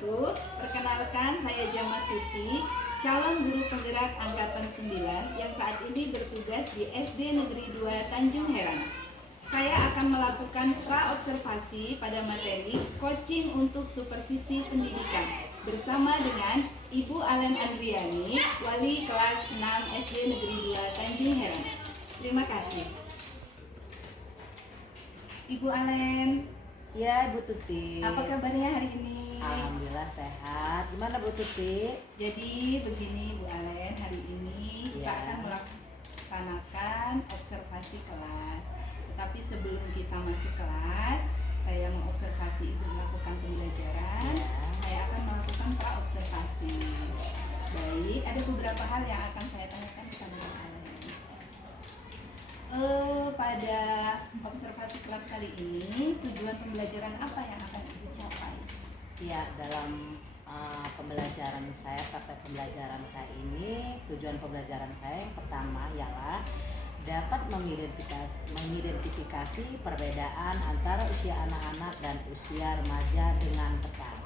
wabarakatuh. Perkenalkan, saya Jamastuti, calon guru penggerak angkatan 9 yang saat ini bertugas di SD Negeri 2 Tanjung Heran. Saya akan melakukan pra-observasi pada materi coaching untuk supervisi pendidikan bersama dengan Ibu Alen Andriani, wali kelas 6 SD Negeri 2 Tanjung Heran. Terima kasih. Ibu Alen. Ya, Bu Tuti. Apa kabarnya hari ini? Alhamdulillah sehat. Gimana Bu Tuti? Jadi begini Bu Alen, hari ini kita akan melaksanakan observasi kelas. Tetapi sebelum kita masuk kelas, saya mau observasi Ibu melakukan pembelajaran. Saya akan melakukan pra-observasi. Baik, ada beberapa hal yang akan saya tanyakan kepada Bu Alen. Pada observasi kelas kali ini, tujuan pembelajaran apa yang akan Ibu capai? Ya, dalam pembelajaran saya, praktek pembelajaran saya ini, tujuan pembelajaran saya yang pertama ialah dapat mengidentifikasi perbedaan antara usia anak-anak dan usia remaja dengan tepat.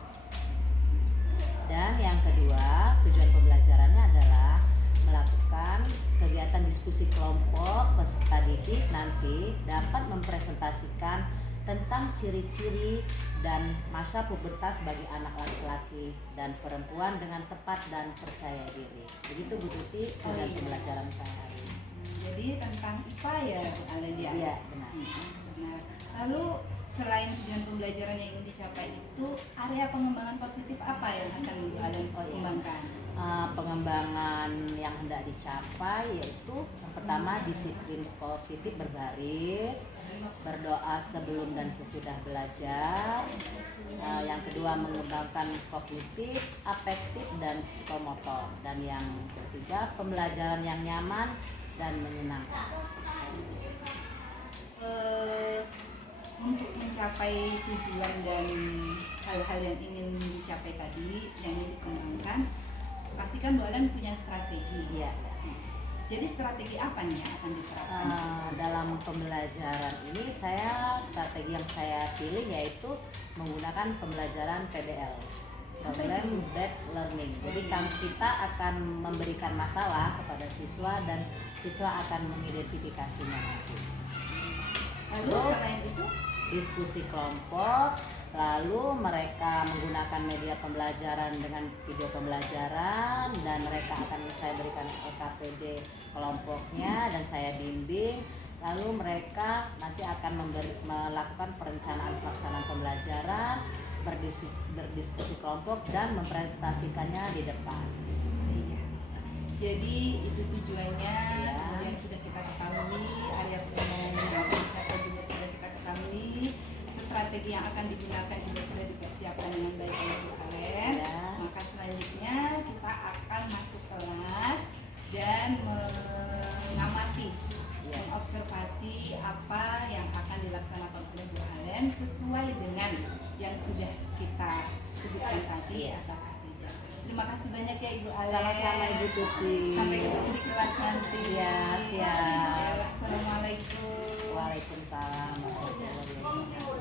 Dan yang kedua, tujuan pembelajarannya adalah melakukan kegiatan diskusi kelompok peserta didik nanti dapat mempresentasikan tentang ciri-ciri dan masa pubertas bagi anak laki-laki dan perempuan dengan tepat dan percaya diri. Begitu Bu Tuti dengan pembelajaran saya hari ini. Jadi tentang IPA ya Bu Alen ya? Iya, benar. Benar. Lalu selain tujuan pembelajaran yang ingin dicapai itu, area pengembangan positif apa yang akan Bu Alen kembangkan? Pengembangan yang hendak dicapai yaitu yang pertama disiplin positif berbaris, berdoa sebelum dan sesudah belajar. Yang kedua mengembangkan kognitif, afektif dan psikomotor. Dan yang ketiga pembelajaran yang nyaman dan menyenangkan. Untuk mencapai tujuan dan hal-hal yang ingin dicapai tadi, yang ingin dikembangkan, pastikan Bu Alen punya strategi. Ya. Jadi strategi apa nih yang akan diterapkan? Dalam pembelajaran ini strategi yang saya pilih yaitu menggunakan pembelajaran PBL, Problem Based Learning. Jadi kita akan memberikan masalah kepada siswa dan siswa akan mengidentifikasinya nanti. Lalu selain itu diskusi kelompok, lalu mereka menggunakan media pembelajaran dengan video pembelajaran dan mereka saya berikan LKPD kelompoknya dan saya bimbing. Lalu mereka nanti akan melakukan perencanaan pelaksanaan pembelajaran, berdiskusi kelompok dan mempresentasikannya di depan. Jadi itu tujuannya, kemudian sudah kita ketahui, area pengembangan yang akan dicapai juga sudah kita ketahui, strategi yang akan digunakan juga sudah dipersiapkan dengan baik oleh Bu Alen. Maka selanjutnya kita akan masuk kelas dan mengamati, mengobservasi apa yang akan dilaksanakan oleh Bu Alen sesuai dengan yang sudah kita sebutkan tadi atau tidak. Terima kasih banyak ya Ibu Alen. Sama-sama Ibu Tuti. Sampai ketemu di kelas nanti. Ya, siap. Assalamualaikum. Waalaikumsalam warahmatullahi wabarakatuh.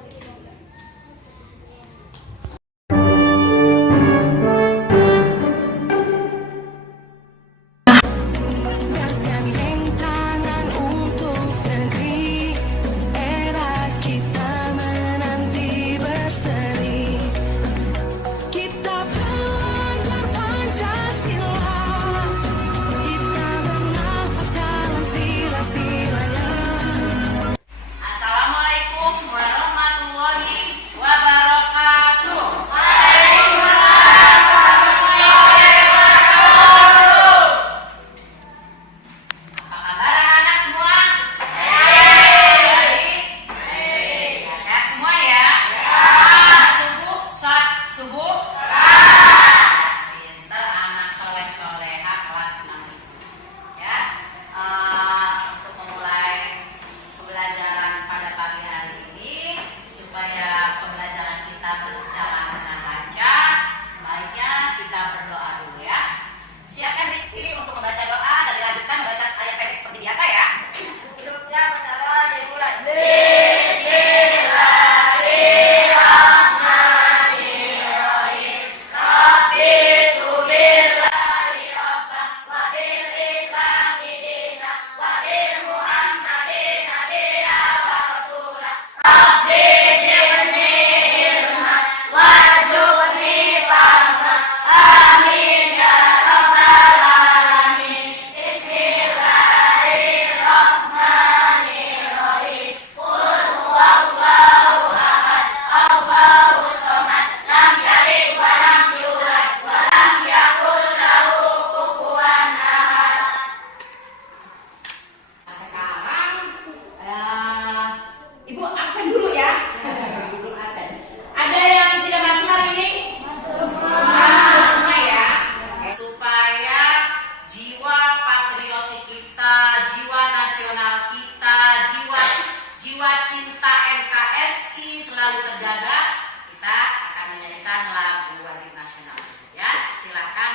Assalamualaikum warahmatullahi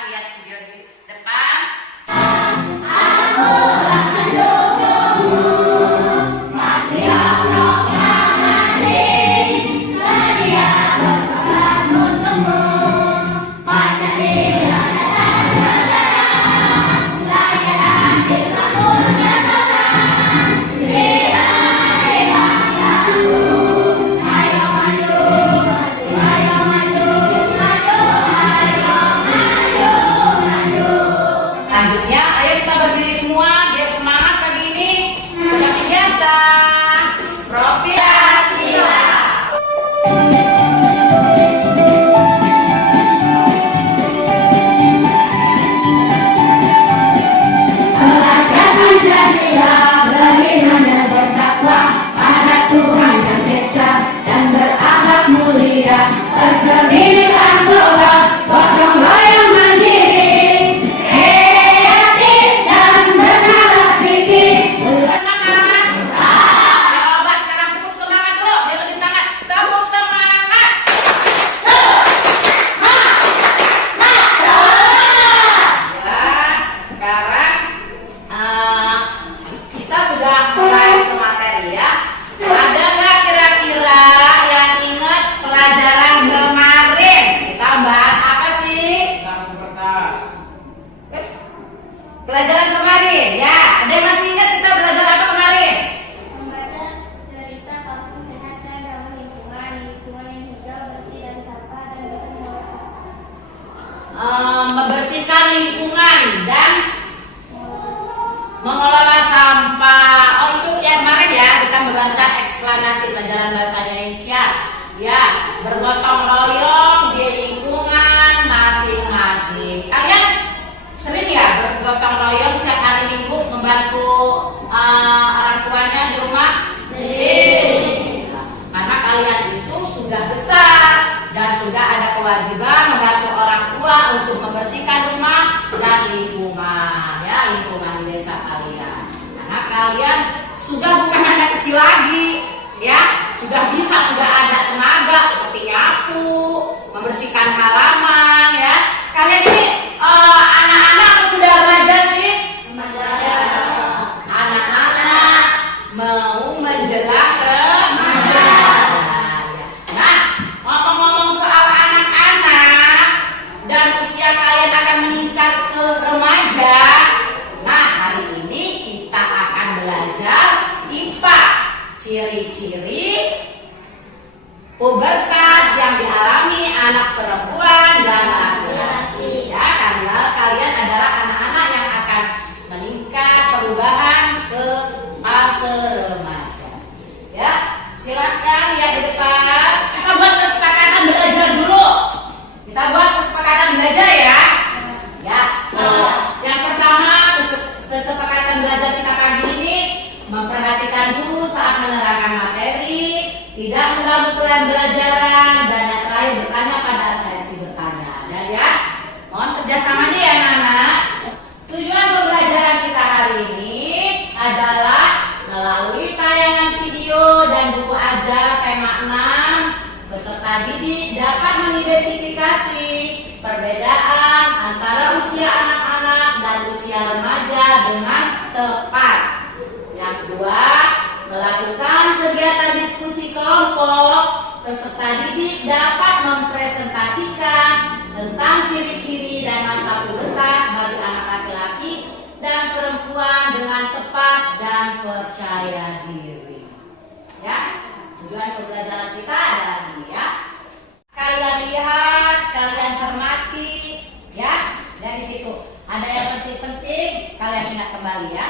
lihat video di depan. Selanjutnya, ayo kita berdiri semua biar semangat pagi ini. Seperti biasa, Profilasi. Kita sudah mulai ke materi ya. Ada nggak kira-kira yang ingat pelajaran kemarin? Kita bahas apa sih? Pelajaran kemarin ya. Ada yang masih ingat kita belajar apa kemarin? Membaca cerita kampung sehat dan ramah lingkungan, lingkungan yang hijau, bersih dari sampah dan bisa mengolah sampah. Membersihkan lingkungan dan mengelola sampah. Oh itu yang kemarin ya, kita membaca eksplanasi pelajaran bahasa Indonesia. Ya, bergotong royong di lingkungan masing-masing. Kalian sering ya bergotong royong setiap hari Minggu membantu orang tuanya di rumah? Karena kalian itu sudah besar dan sudah ada kewajiban membantu orang tua untuk membersihkan rumah dan lingkungan, ya lingkungan di desa kalian. Karena kalian sudah bukan anak kecil lagi, ya sudah ada tenaga seperti nyapu, membersihkan halaman, ya. Kalian ini anak-anak atau sudah remaja sih? Anak-anak mau menjelang remaja. Nah, ngomong-ngomong soal anak-anak dan usia kalian akan meningkat ke remaja. Nah, hari ini kita akan belajar IPA, ciri-ciri pubertas yang dialami anak perempuan dan laki-laki. Ya, karena kalian adalah anak-anak yang akan meningkat perubahan ke fase remaja. Ya, silakan lihat di depan. Kita buat kesepakatan belajar dulu. Kita buat kesepakatan belajar ya. Ya. Yang pertama kesepakatan belajar kita pagi ini memperhatikan dulu saat menerangkan materi, tidak mengganggu pembelajaran, dan yang terakhir bertanya pada sesi bertanya. Dan ya, mohon kerjasamanya ya anak-anak. Tujuan pembelajaran kita hari ini adalah melalui tayangan video dan buku ajar tema 6, peserta didik dapat mengidentifikasi perbedaan antara usia anak-anak dan usia remaja dengan tepat. Yang kedua, melakukan kegiatan diskusi kelompok, peserta didik dapat mempresentasikan tentang ciri-ciri dan masa pubertas bagi anak laki-laki dan perempuan dengan tepat dan percaya diri. Ya, tujuan pembelajaran kita ada ini ya. Kalian lihat, kalian cermati, ya. Dari situ ada yang penting-penting, kalian ingat kembali ya.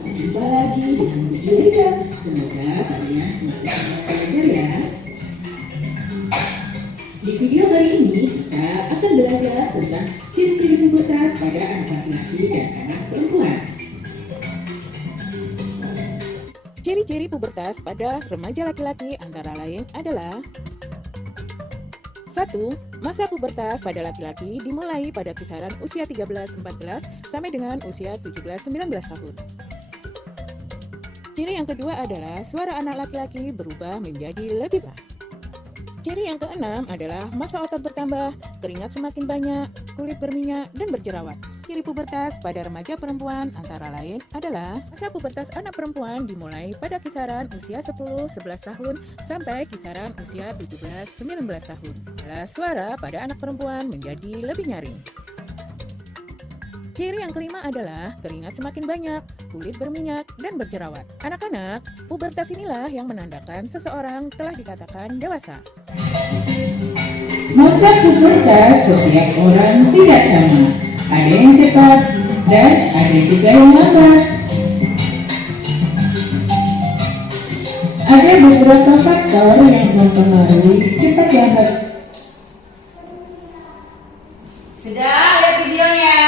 Jumpa lagi dengan video kita. Semoga kalian semakin semangat belajar ya. Di video kali ini kita akan belajar tentang ciri-ciri pubertas pada anak laki-laki dan anak perempuan. Ciri-ciri pubertas pada remaja laki-laki antara lain adalah 1. Masa pubertas pada laki-laki dimulai pada kisaran usia 13-14 sampai dengan usia 17-19 tahun. Ciri yang kedua adalah suara anak laki-laki berubah menjadi lebih pelan. Ciri yang keenam adalah massa otot bertambah, keringat semakin banyak, kulit berminyak, dan berjerawat. Ciri pubertas pada remaja perempuan antara lain adalah masa pubertas anak perempuan dimulai pada kisaran usia 10-11 tahun sampai kisaran usia 17-19 tahun. Adalah suara pada anak perempuan menjadi lebih nyaring. Ciri yang kelima adalah keringat semakin banyak, kulit berminyak, dan berjerawat. Anak-anak, pubertas inilah yang menandakan seseorang telah dikatakan dewasa. Masa pubertas setiap orang tidak sama. Ada yang cepat dan ada juga yang lambat. Ada beberapa faktor yang mempengaruhi cepat lambat. Sudah lihat videonya?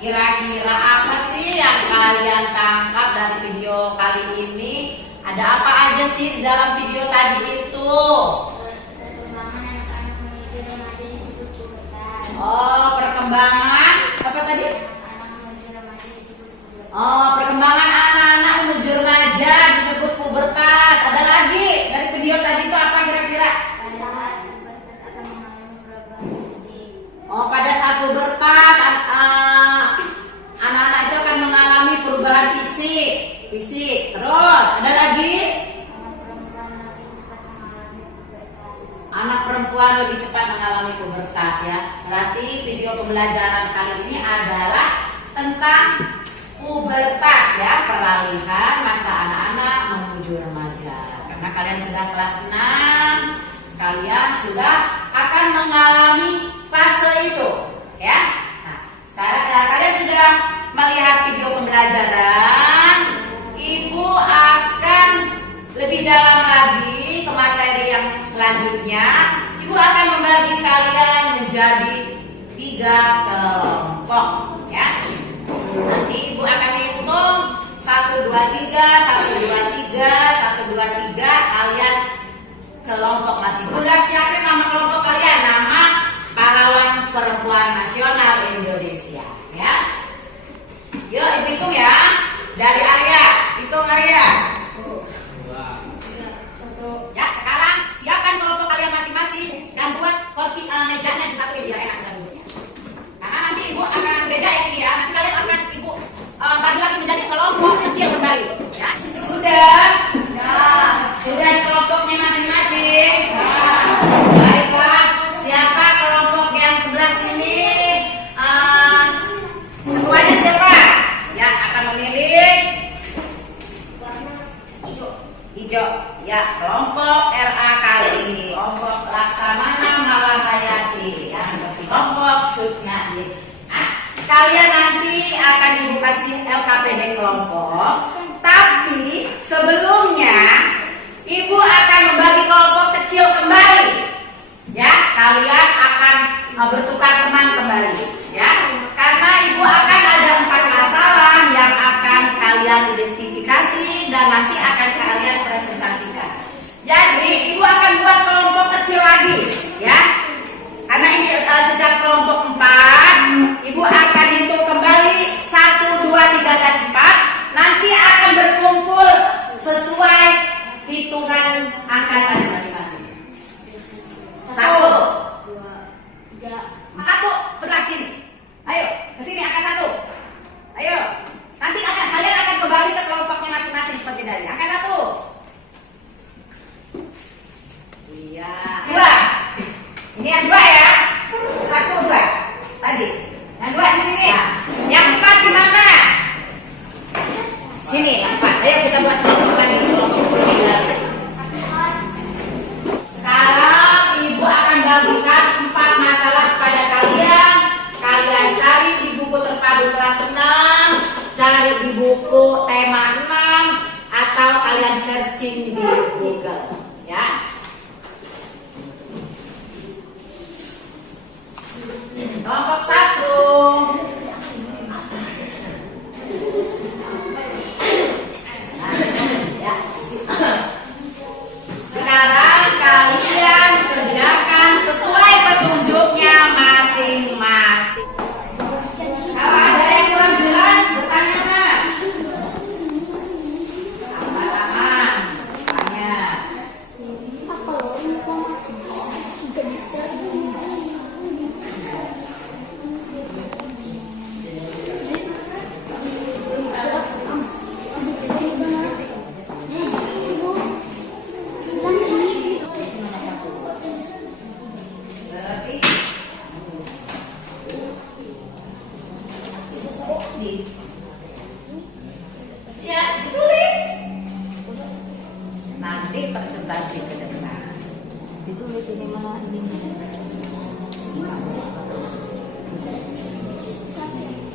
Kira-kira apa sih yang kalian tangkap dari video kali ini? Ada apa aja sih di dalam video tadi itu? Perkembangan anak-anak menuju remaja disebut pubertas. Oh, perkembangan apa tadi? Anak menuju remaja disebut pubertas. Oh, perkembangan anak-anak menuju remaja disebut pubertas. Ada lagi dari video tadi itu apa kira-kira? Pada saat pubertas akan mengalami perubahan fisik. Oh, pada saat pubertas anak-anak itu akan mengalami perubahan fisik. Terus ada lagi? Anak perempuan lebih cepat mengalami pubertas. Anak perempuan lebih cepat mengalami pubertas ya. Berarti video pembelajaran kali ini adalah tentang pubertas ya, peralihan masa anak-anak menuju remaja. Karena kalian sudah kelas 6, kalian sudah akan mengalami fase itu ya. Nah, sekarang kalian sudah melihat video pembelajaran. Ibu akan lebih dalam lagi ke materi yang selanjutnya. Ibu akan membagi kalian menjadi 3 kelompok ya. Nanti ibu akan hitung 1, 2, 3, 1, 2, 3, 1, 2, 3. Kalian kelompok masing. Udah siapin nama kelompok kalian, nama Pahlawan Perempuan Nasional Indonesia ya. Yuk ibu hitung ya. Dari Arya, hitung Arya. Ya, sekarang siapkan kelompok kalian masing-masing dan buat kursi mejanya disatuin biar enak kita duduknya. Karena nanti ibu akan beda ya ini ya. Nanti kalian akan ibu bagi lagi menjadi kelompok kecil kembali. Ya, sudah. Sudah di kelompoknya masing-masing. Baiklah, siapa kelompok yang sebelah sini? Ketuanya siapa? Ya, akan memilih hijau. Ya, kelompok RA kali ini, kelompok Laksamana Malahayati, ya, kelompok Sutnyadi. Kalian nanti akan ibu kasih LKPD kelompok, tapi sebelumnya ibu akan membagi kelompok kecil kembali. Ya, kalian akan bertukar teman kembali. Ya, karena ibu akan ada 4 masalah yang akan kalian identifikasi dan nanti akan kalian presentasikan. Jadi ibu akan buat kelompok kecil lagi, ya. Karena ini sejak kelompok 4, ibu akan hitung kembali 1, 2, 3, dan 4. Nanti akan berkumpul sesuai hitungan angkatan masing-masing. 1, 2, 3. 1 sebelah sini. Ayo, ke sini angka 1. Ayo. Nanti kalian akan kembali ke kelompoknya masing-masing seperti tadi. Angka 1. Iya. 2. Ini yang 2 ya. 1, 2. Tadi. Yang 2 di sini. Yang 4 di mana? Sini, yang 4. Ayo kita buat kelompok lagi, kelompok kecil lagi. Sekarang ibu akan bagikan 4 masalah kepada kalian. Kalian cari di buku terpadu kelas 6, cari di buku tema 6, atau kalian searching di Google ya. Kelompok 1. Sekarang kalian kerjakan sesuai petunjuknya masing-masing. Kalau ada yang kurang jelas, bertanya. Angkat tangan, tanya.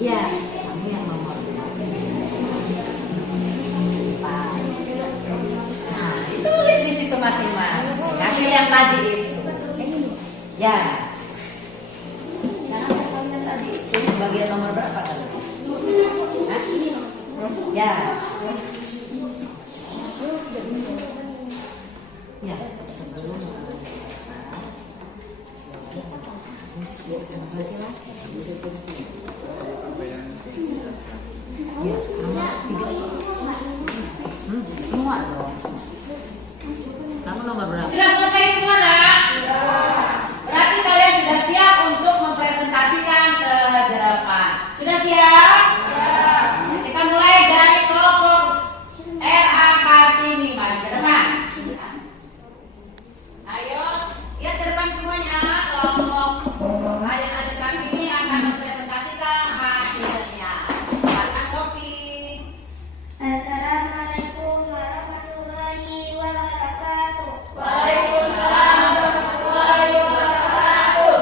Iya, kamu yang nomor 4. Nah, ditulis di situ masing-masing. Hasil yang tadi itu. Ya. Karena kalian tadi itu bagian nomor berapa kali? Hah? Ya. Ya, sebelum semua dong. Kamu nomor berapa? Sudah selesai semua, Nak? Berarti kalian sudah siap untuk mempresentasikan ke depan. Sudah siap? Ya, kita mulai dari kelompok RA Kartini. Mari ke depan. Ayo, lihat ke depan semuanya. Kelompok adik-adik Kartini akan mempresentasikan hasilnya. Silakan Sophie. Assalamualaikum warahmatullahi wabarakatuh. Waalaikumsalam warahmatullahi wabarakatuh.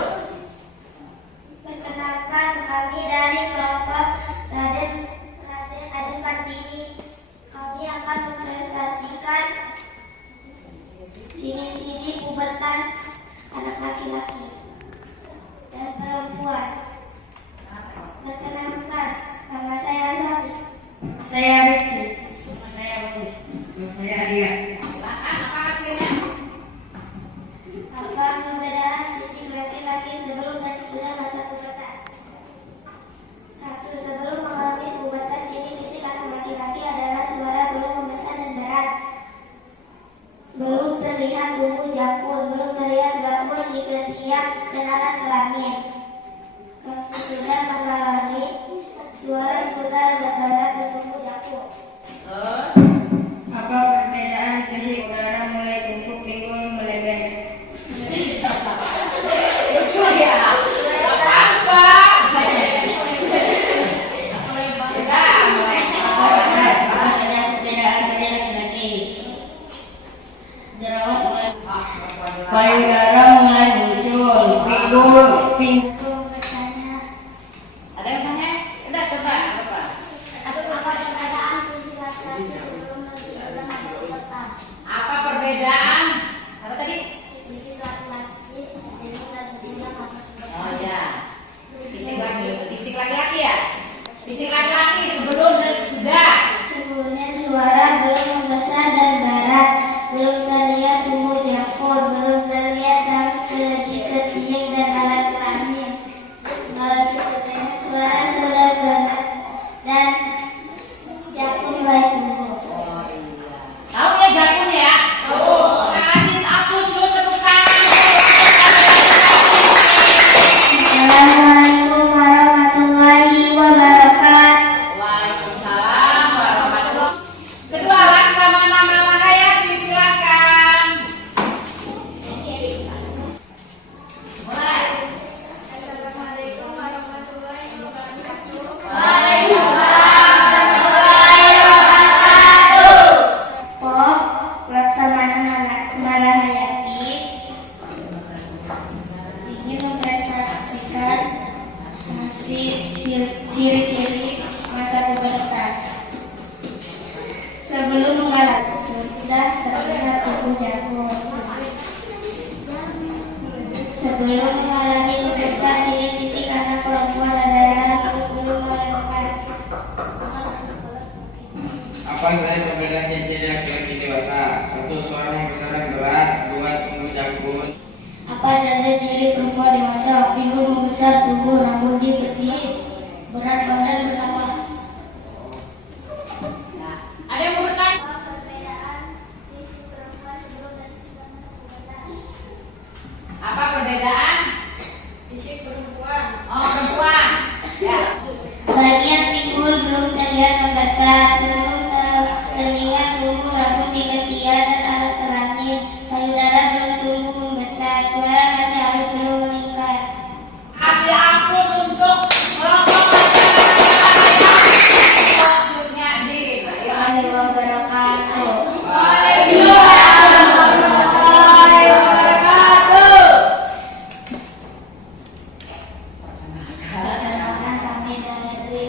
Perkenalkan, kami dari kelompok Raden Adi Kartini. Kami akan mempresentasikan ciri-ciri pubertas anak laki-laki dan perempuan. Perkenalkan, nama saya Safi. Saya Rifki. Saya Bagus. Saya Arya. Silakan, apa hasilnya? Apa perbedaan fisik laki-laki sebelum dan sesudah masa pubertas? 1. Sebelum mengalami pubertas, ciri fisik anak laki-laki adalah suara belum membesar dan berat. Belum terlihat tumbuh jangkul, belum terlihat bangkul di ketiak dan alat kelamin. Sudah mengalami suara sudah berat dan tumbuh jangkul. Terus? Apa perbedaan fisik udara mulai tumbuh, pinggul melebar? Lucu ya? Apa? Apa saja perbedaan pada laki-laki? Jerawat mulai Payudara mulai muncul, pinggul bertanya. Ada yang tanya? Udah, coba. Apa? Apa perbedaan fisik laki-laki sebelum dan sesudah masa pubertas? Apa perbedaan? Apa tadi? Fisik laki-laki sebelum dan sesudah masa pubertas. Oh ya, fisik laki-laki ya? Fisik laki-laki sebelum dan sesudah. Sebelumnya suara belum membesar dan berat, belum terlihat tumbuh jangkul, belum terlihat bangkul di ketiak dan alat kelamin. Sesudahnya suara sudah berat dan jangkul mulai tumbuh. Oh iya. Tahu ya jakun ya? Tahu. Kasih hapus dulu tepuk tangan. Assalamualaikum warahmatullahi wabarakatuh. Waalaikumsalam warahmatullahi wabarakatuh. Kedua, Laksamana Malahayati, silakan. Mulai. Assalamualaikum warahmatullahi wabarakatuh. Pop Laksamana Malahayati ingin mempresentasikan ciri-ciri masa pubertas. Sebelum mengalami sudah terlihat tumbuh jangkul. Sebelum mengalami pubertas, ciri fisik anak perempuan adalah belum menemukan. Apa saja perbedaan ciri laki-laki dewasa? 1. Suara membesar dan berat. 2. Tumbuh jangkul. Apa saja ciri perempuan dewasa? Pinggul membesar, tumbuh rambut di ketiak, berat badan bertambah. Nah, ada yang mau bertanya? Perbedaan fisik perempuan sebelum dan sesudah masa pubertas. Apa perbedaan? Fisik perempuan. Oh, perempuan. Ya. Bagian pinggul belum terlihat membesar, sebelum terlihat tumbuh rambut di ketiak dan alat kelamin. Payudara belum tumbuh membesar, suara masih halus belum meningkat. Kasih hapus untuk kelompok selanjutnya di. Warahmatullahi wabarakatuh. Warahmatullahi wabarakatuh. Perkenalkan, kami dari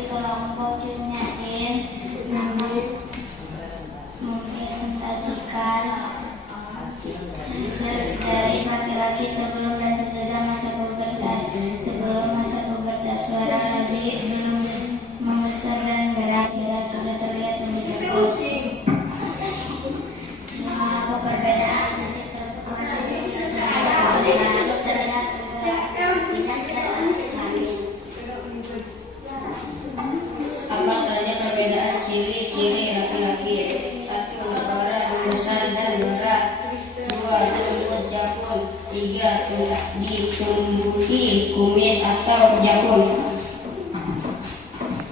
ditumbuhi kumis atau jakun.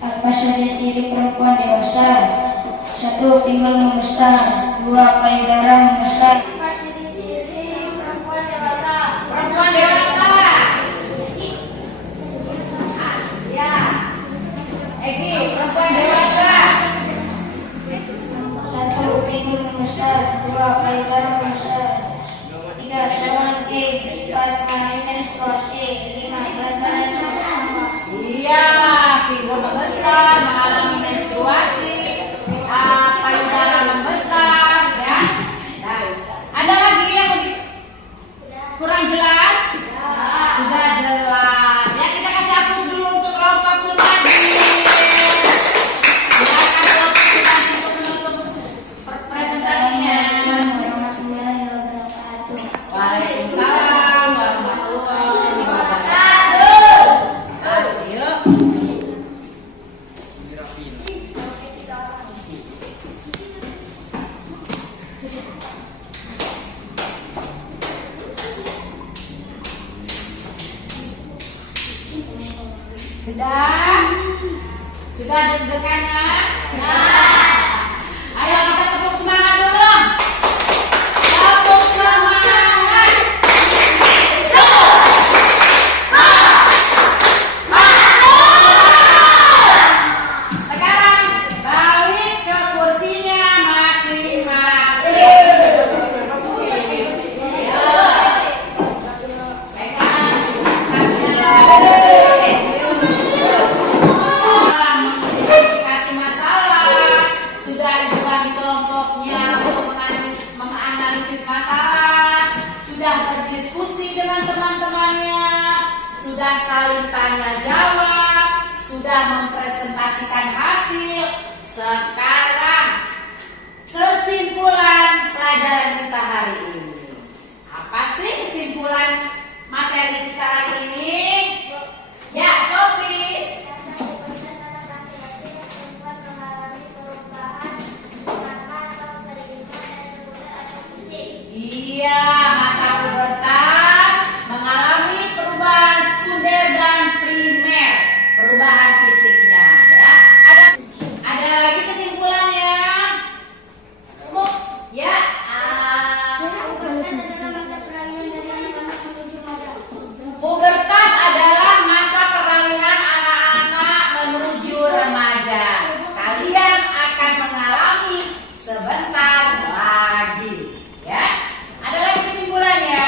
Apa saja ciri perempuan dewasa? 1. Pinggul membesar. 2. Payudara membesar. Apa ciri-ciri perempuan dewasa? Perempuan dewasa. Ya. Egi, perempuan dewasa. 1. Pinggul membesar. 2. Payudara membesar. 3. Saluran haid. 4. Mengalami menstruasi. 5. Berat badan sama. Iya, pinggul membesar, mengalami menstruasi, payudara membesar, ya. Nah, ada lagi yang kurang jelas? Sudah jelas. Ya, kita kasih hapus dulu untuk kelompok tadi. Silakan kelompok tadi untuk menutup presentasinya. Warahmatullahi wabarakatuh. Waalaikumsalam warahmatullahi wabarakatuh. Ayo. Sudah deg-degan ya? Ayo kita tepuk semangat dulu. Tepuk semangat. Sekarang balik ke kursinya masing-masing. Kasih masalah sudah dibagi kelompoknya untuk menganalisis masalah, sudah berdiskusi dengan teman-temannya, sudah saling tanya jawab, sudah mempresentasikan hasil. Sekarang kesimpulan pelajaran kita hari ini. Apa sih kesimpulan materi kita hari ini? Ya, Sofi. Iya, masa pubertas mengalami perubahan sekunder dan primer, perubahan fisiknya. Ya, ada lagi kesimpulannya? Ya. Pubertas adalah masa peralihan anak-anak menuju remaja. Kalian akan mengalami sebentar lagi. Ya, ada lagi kesimpulannya?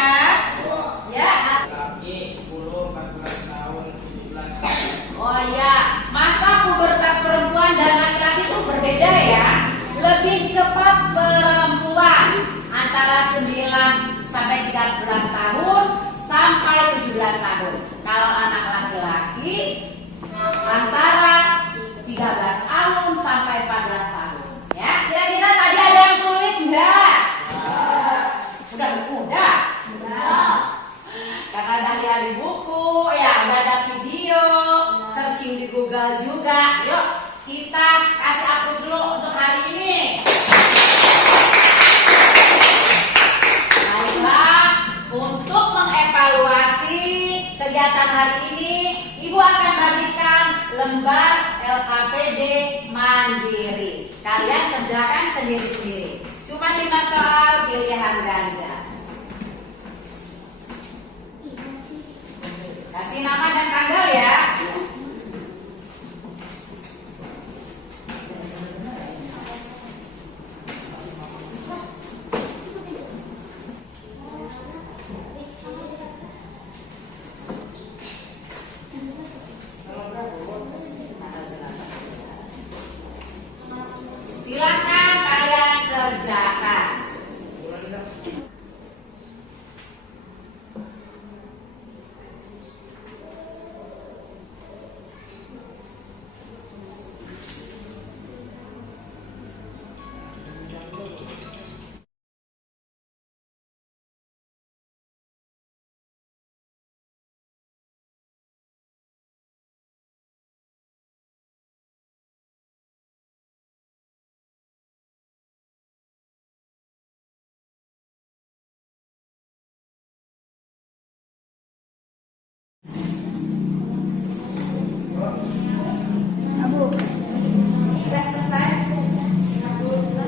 Ya. Laki 10, 14 tahun, 17 tahun. Oh ya, masa pubertas perempuan dan laki-laki itu berbeda ya. Lebih cepat perempuan antara 9 sampai 13 tahun sampai 17 tahun. Kalau anak laki-laki antara 13 tahun sampai 14 tahun. Ya, kira-kira tadi ada yang sulit enggak? Udah. Karena dari buku, ya udah ada video, searching di Google juga. Yuk, kita kasih hapus dulu untuk hari ini. Baiklah, untuk mengevaluasi kegiatan hari ini, Ibu akan bagikan lembar LKPD mandiri. Kalian kerjakan sendiri-sendiri. Cuma 5 soal pilihan ganda. Kasih nama dan tanggal ya. Silakan kalian kerjakan.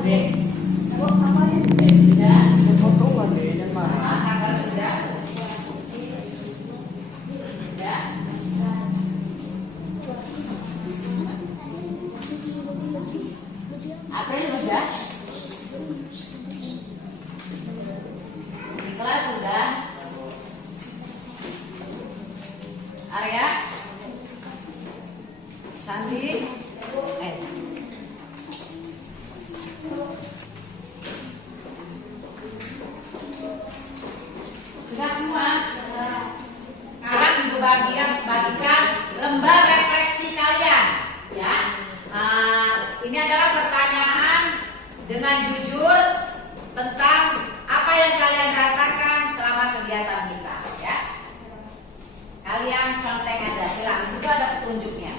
Tanggal sudah. Sudah. April sudah. Di kelas sudah. Arya. Sandi. Sudah semua? Sekarang ibu bagikan lembar refleksi kalian, ya. Ini adalah pertanyaan dengan jujur tentang apa yang kalian rasakan selama kegiatan kita, ya. Kalian contek aja, silakan. Itu ada petunjuknya.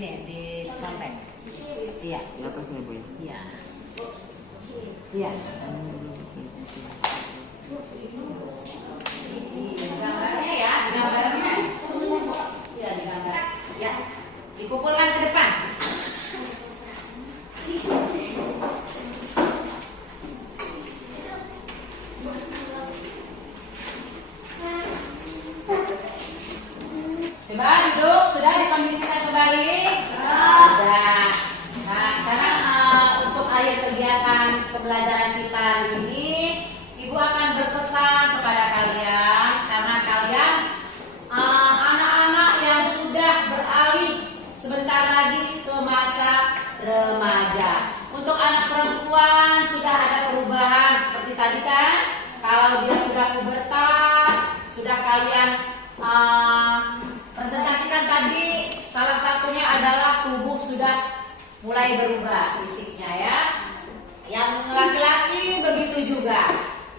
Di contek. Iya. Di atasnya Bu. Iya. Iya. Di gambarnya ya, di gambarnya. Iya, di gambar. Ya. Dikumpulkan ke depan. Coba duduk, sudah dikondisikan kembali? Sudah. Nah, sekarang untuk akhir kegiatan pembelajaran kita hari ini, Ibu akan berpesan kepada kalian karena kalian anak-anak yang sudah beralih sebentar lagi ke masa remaja. Untuk anak perempuan sudah ada perubahan seperti tadi kan? Kalau dia sudah pubertas, sudah kalian presentasikan tadi, salah satunya adalah tubuh sudah mulai berubah fisiknya ya. Yang laki-laki begitu juga.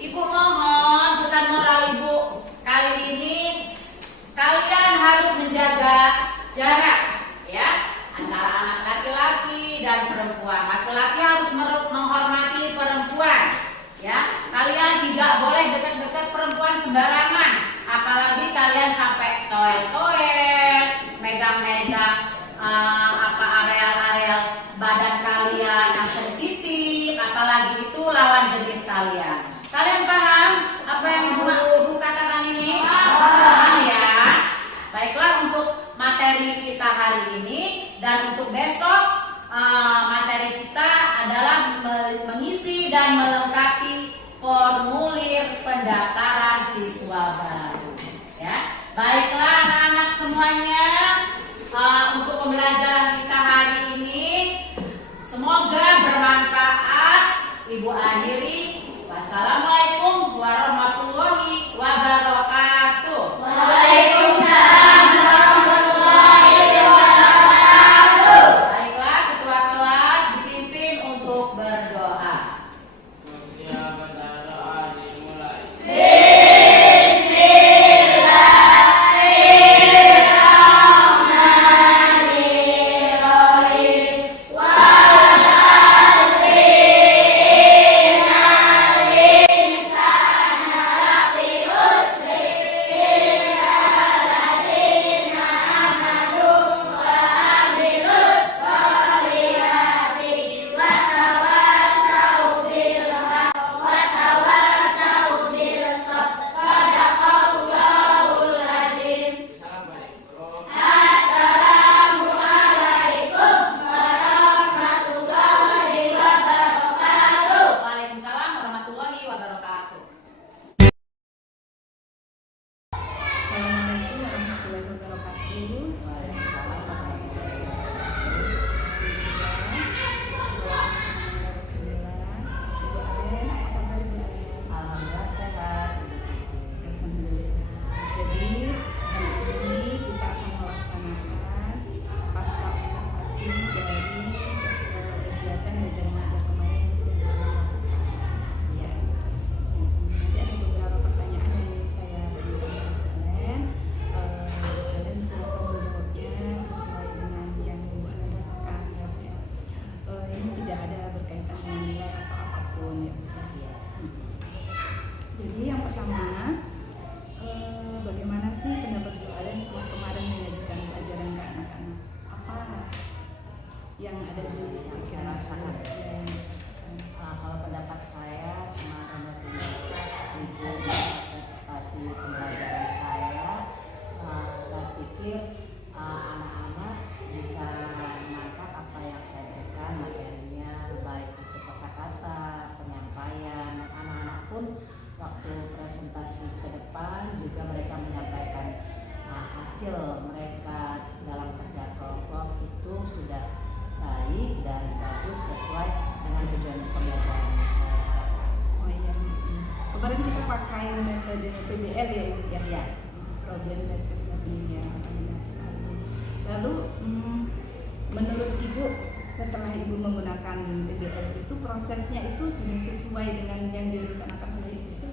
Ibu mohon pesan moral Ibu kali ini, kalian harus menjaga jarak ya antara anak laki-laki dan perempuan. Laki-laki harus menghormati perempuan ya. Kalian tidak boleh dekat-dekat perempuan sembarangan, apalagi kalian sampai toel-toel, megang-megang areal-areal badan kalian yang sensitif, apalagi itu lawan jenis kalian. Kalian paham apa yang ibu katakan ini? Paham ya? Baiklah, untuk materi kita hari ini dan untuk besok materi kita adalah mengisi dan melengkapi formulir pendaftaran siswa baru. Ya, baiklah anak-anak semuanya, untuk pembelajaran kita hari ini semoga bermanfaat. Ibu akhiri. Wassalamualaikum warahmatullahi wabarakatuh. Waalaikumsalam warahmatullahi wabarakatuh. Baiklah, ketua kelas dipimpin untuk berdoa. Persiapan doa dimulai. Bismillahirrahmanirrahim. dengan tujuan pembelajaran saya. Oh iya. Kemarin kita pakai metode PBL ya Ibu ya. Iya. Problem Based Learning ya. Lalu menurut Ibu setelah Ibu menggunakan PBL itu prosesnya itu sudah sesuai dengan yang direncanakan oleh Ibu itu?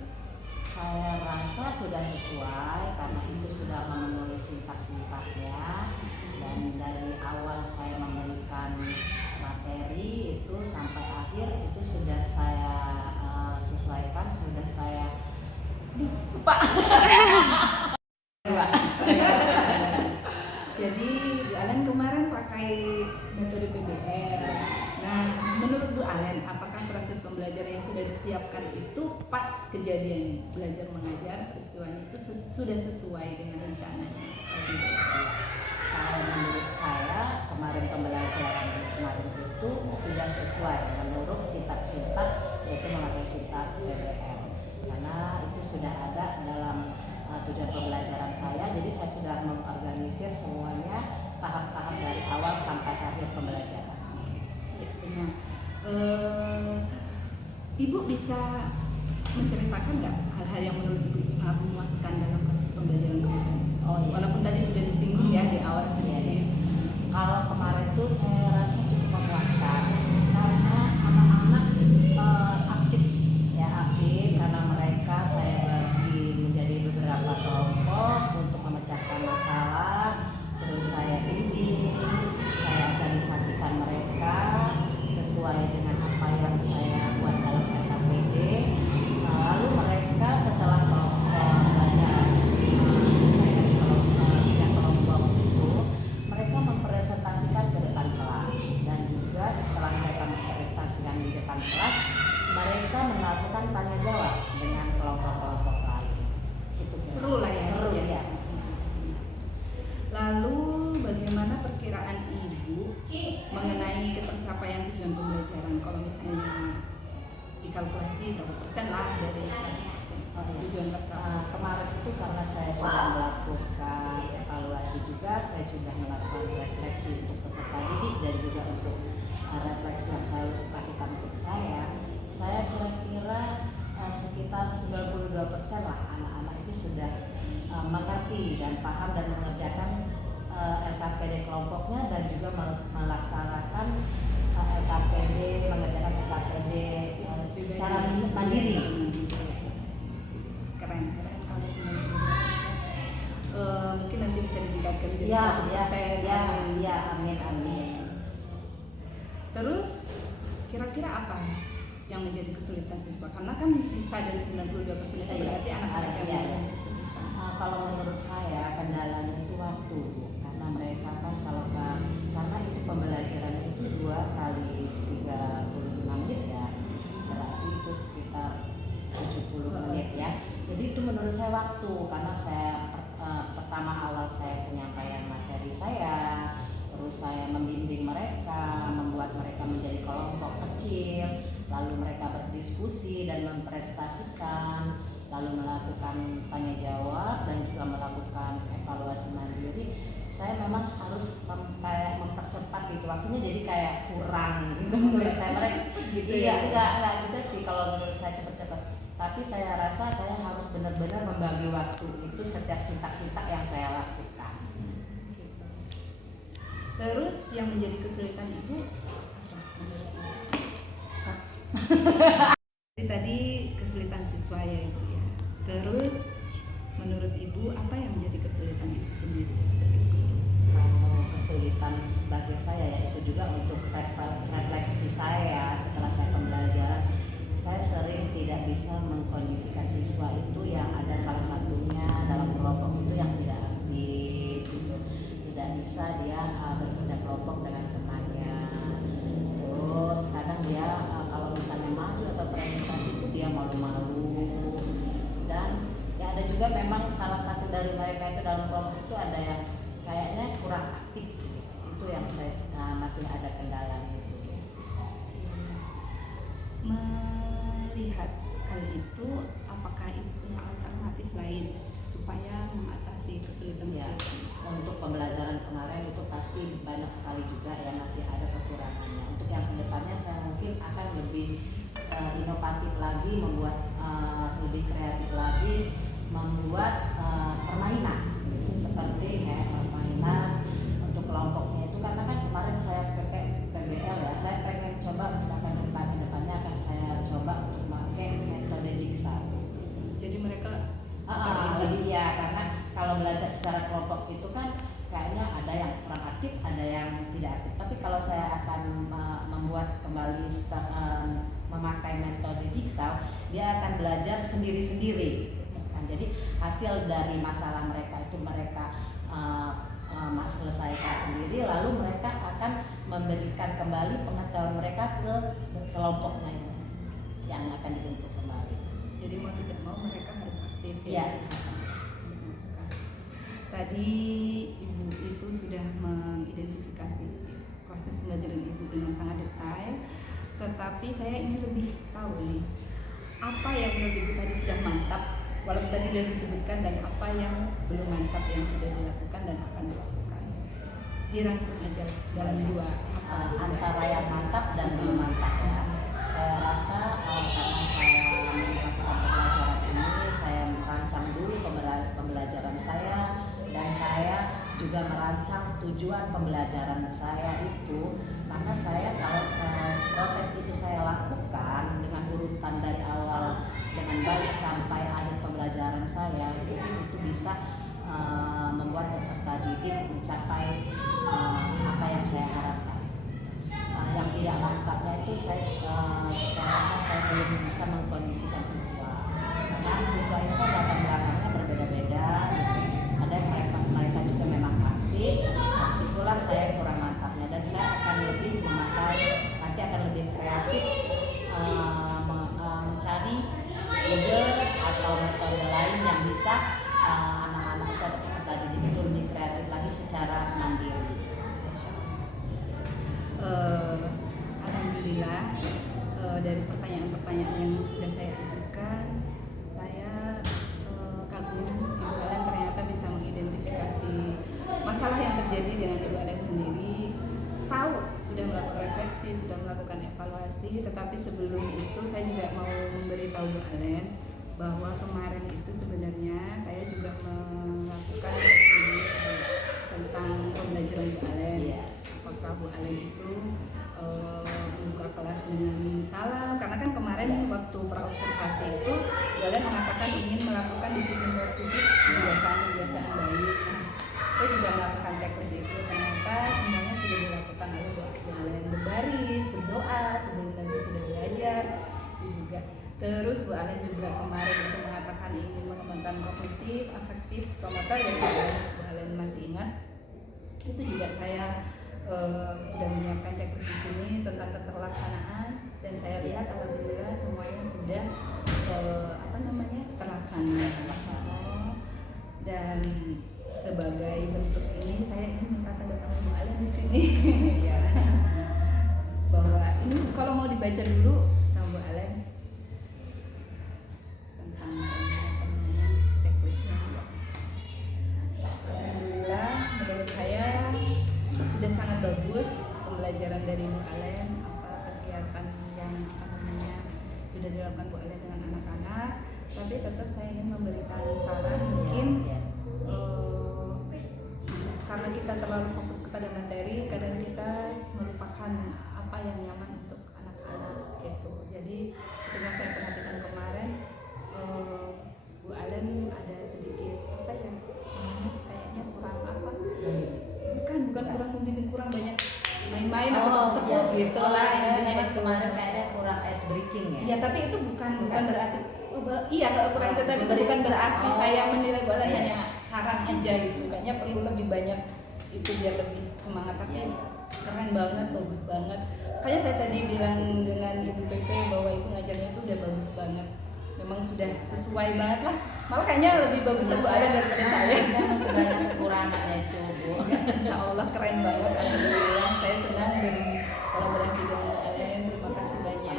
Saya rasa sudah sesuai karena itu sudah memenuhi sintak-sintaknya, dan dari awal saya memberikan materi itu sampai akhir itu sudah saya sesuaikan, sudah saya lupa. Jadi Bu Alen kemarin pakai metode PBL. Nah, menurut Bu Alen, apakah proses pembelajaran yang sudah disiapkan itu pas kejadian belajar mengajar peristiwanya itu sudah sesuai dengan rencananya? Kalau menurut saya kemarin pembelajaran kemarin itu sudah sesuai menurut sintak-sintak, yaitu memakai sintak PBL, karena itu sudah ada dalam tujuan pembelajaran saya. Jadi saya sudah mengorganisir semuanya tahap-tahap dari awal sampai akhir pembelajaran. Ya, benar. Ibu bisa menceritakan nggak hal-hal yang menurut Ibu itu sangat memuaskan dalam proses pembelajaran kemarin? Oh iya. Walaupun tadi sudah disinggung ya di awal sedikit. Kalau kemarin itu saya rasa cukup memuaskan karena anak-anak aktif karena mereka saya bagi menjadi beberapa kelompok untuk memecahkan masalah, terus saya bimbing, saya organisasikan mereka sesuai dengan apa yang saya buat dalam RKPD. Lalu mereka setelah belajar saya kelompok itu, mereka mempresentasikan ke depan kelas, dan juga setelah mereka mempresentasikan di depan kelas, mereka melakukan tanya jawab dengan kelompok-kelompok lain. Itu Seru lah ya. Seru ya. Lalu bagaimana perkiraan Ibu mengenai ketercapaian tujuan pembelajaran? Kalau misalnya dikalkulasi berapa persen lah dari 100% tujuan tercapai? Kemarin itu karena saya sudah melakukan evaluasi juga, saya sudah melakukan refleksi untuk peserta didik dan juga untuk refleksi yang saya lakukan untuk saya kira-kira sekitar 92% lah anak-anak itu sudah mengerti dan paham dan mengerjakan LKPD kelompoknya, dan juga melaksanakan LKPD, mengerjakan LKPD secara mandiri. Keren kalau semuanya. Mungkin nanti bisa ditingkatkan jadi Ya, amin. Terus kira-kira apa yang menjadi kesulitan siswa? Karena kan sisa dari 92% itu berarti anak-anak yang mengalami kesulitan. Kalau menurut saya kendalanya itu waktu, karena mereka kan karena itu pembelajarannya itu 2 kali 35 menit ya, berarti itu sekitar 70 menit ya. Jadi itu menurut saya waktu, karena saya pertama awal saya penyampaian materi saya, terus saya membimbing mereka, membuat mereka menjadi kelompok kecil, lalu mereka berdiskusi dan mempresentasikan, lalu melakukan tanya jawab dan juga melakukan evaluasi mandiri. Saya memang harus kayak mempercepat gitu waktunya, jadi kayak kurang gitu menurut saya. Mereka gitu ya, enggak gitu sih kalau menurut saya cepat-cepat. Tapi saya rasa saya harus benar-benar membagi waktu itu setiap sintak-sintak yang saya lakukan. Terus yang menjadi kesulitan Ibu tadi kesulitan siswa ya Ibu ya. Terus menurut Ibu apa yang menjadi kesulitan Ibu sendiri? Kalau kesulitan sebagai saya yaitu juga untuk refleksi saya setelah saya pembelajaran, saya sering tidak bisa mengkondisikan siswa itu yang ada salah satunya dalam kelompok itu yang tidak aktif gitu. Tidak bisa dia bekerja kelompok dengan temannya. Terus kadang dia kalau misalnya maju atau presentasi itu dia malu-malu. Dan ya ada juga memang salah satu dari mereka itu dalam kelompok itu ada yang kayaknya kurang aktif gitu. Itu yang saya masih ada kendalanya itu. Melihat hal itu, apakah Ibu punya alternatif lain supaya mengatasi kesulitan? Ya, untuk pembelajaran kemarin itu pas pasti banyak sekali juga ya, masih ada kekurangannya. Untuk yang kedepannya saya mungkin akan lebih inovatif lagi, membuat lebih kreatif lagi, membuat permainan seperti permainan untuk kelompoknya itu, karena kan kemarin saya pakai PBL ya, saya pengen coba depannya akan saya coba untuk pakai metode jigsaw. Jadi mereka Lebih ya, karena kalau belajar secara kelompok itu kan kayaknya ada yang kurang aktif, ada yang tidak aktif. Tapi kalau saya akan membuat kembali memakai metode jigsaw, dia akan belajar sendiri-sendiri. Jadi hasil dari masalah mereka itu mereka selesaikan sendiri, lalu mereka akan memberikan kembali pengetahuan mereka ke kelompoknya yang akan dibentuk kembali. Jadi mau tidak mau mereka harus aktif. Iya. Tadi Ibu itu sudah mengidentifikasi proses pembelajaran Ibu dengan sangat detail, tetapi saya ingin lebih tahu nih, apa yang menurut Ibu tadi sudah mantap, walaupun tadi sudah disebutkan, dan apa yang belum mantap yang sudah dilakukan dan akan dilakukan. Dirangkum aja dalam dua Antara yang mantap dan belum mantap ya. Saya rasa karena saya melakukan pembelajaran ini, saya merancang dulu pembelajaran saya, dan saya juga merancang tujuan pembelajaran saya itu, karena saya kalau proses itu saya lakukan dengan urutan dari awal dengan baik sampai akhir pembelajaran saya, itu bisa membuat peserta didik mencapai apa yang saya harapkan. Yang tidak mantapnya itu saya rasa saya belum bisa mengkondisikan siswa, karena siswa itu kan latar belakangnya berbeda-beda. Ada yang mereka juga memang aktif, disitulah saya kurang mantapnya, dan saya akan lebih memakai, nanti akan lebih kreatif mencari ide atau metode lain yang bisa anak-anak itu atau peserta didik itu lebih kreatif lagi secara mandiri. Alhamdulillah, dari pertanyaan-pertanyaan yang sudah saya ajukan, saya kagum Ibu Ellen ternyata bisa mengidentifikasi masalah yang terjadi dengan Ibu Ellen sendiri, tahu sudah melakukan refleksi, sudah melakukan evaluasi. Tetapi sebelum itu saya juga mau memberitahu Bu Ellen bahwa kemarin itu sebenarnya saya juga melakukan tentang pembelajaran Bu Ellen. Apakah Bu Ellen itu membuka kelas dengan salah? Karena kan kemarin waktu praobservasi itu Bu Ellen mengatakan ingin melakukan disiplin positif, kebiasaan-kebiasaan baik. Saya juga melakukan checklist itu, ternyata semuanya sudah dilakukan oleh Bu Ellen. Berbaris, berdoa sebelum nanti sudah belajar itu juga. Terus Bu Ellen juga kemarin itu mengatakan ingin mengembangkan kognitif, afektif, psikomotor, dan Bu Ellen masih ingat. Itu juga saya sudah menyiapkan checklist di sini tentang keterlaksanaan, dan saya lihat alhamdulillah semuanya sudah terlaksana. Dan sebagai bentuk ini saya ingin minta tanda tangan Bu Ellen di sini ya, bahwa ini kalau mau dibaca dulu sama Bu Ellen tentang checklistnya. Alhamdulillah menurut saya sudah sangat bagus pembelajaran dari Bu Ellen, kegiatan yang sudah dilakukan Bu Ellen dengan anak-anak. Tapi tetap saya ingin memberikan saran, mungkin karena kita terlalu fokus kepada materi, kadang kita melupakan apa yang nyaman untuk anak-anak gitu. Jadi ketika saya perhatikan kemarin, Bu Ellen ada sedikit kayaknya kurang apa? Bukan kurang membimbing, kurang banyak main-main atau gitu lah. Kemarin kayaknya kurang ice breaking ya. Ya, tapi itu bukan berarti kurang itu, tapi itu bukan berarti saya menilai Bu Ellen hanya saran aja gitu. Kayaknya perlu lebih banyak itu biar lebih semangat. Tapi keren banget, bagus banget. Kayaknya saya tadi bilang dengan Ibu PP bahwa Ibu ngajarnya itu udah bagus banget. Memang sudah sesuai banget lah. Malah kayaknya lebih bagus Bu Ellen daripada saya. Saya masih banyak kekurangannya itu, Bu. Insya Allah keren banget. Alhamdulillah saya senang berkolaborasi dengan Bu Ellen. Terima kasih banyak.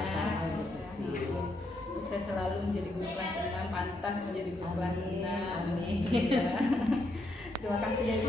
Sukses selalu menjadi guru kelas 6, pantas menjadi guru kelas 6. Amin. Terima kasih ya Bu.